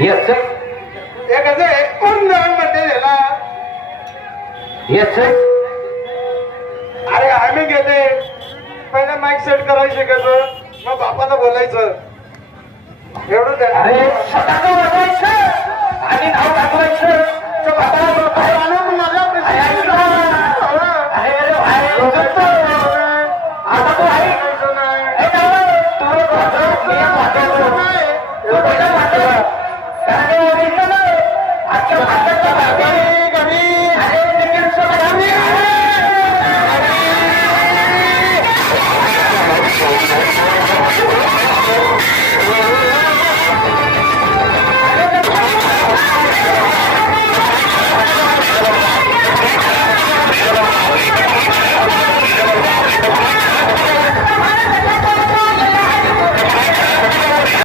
Yes sir. एक असं कोण म्हणते त्याला येस सर. अरे आम्ही गेले पहिला माईक सेट करायचे कसं मग बापाला बोलायचं एवढं त्या अरे स्वतःचं वाजवायचं आणि नाव दाखवायचं तो बापाला बोलतो. माझ्या अरे, अरे, अरे, अरे, अरे,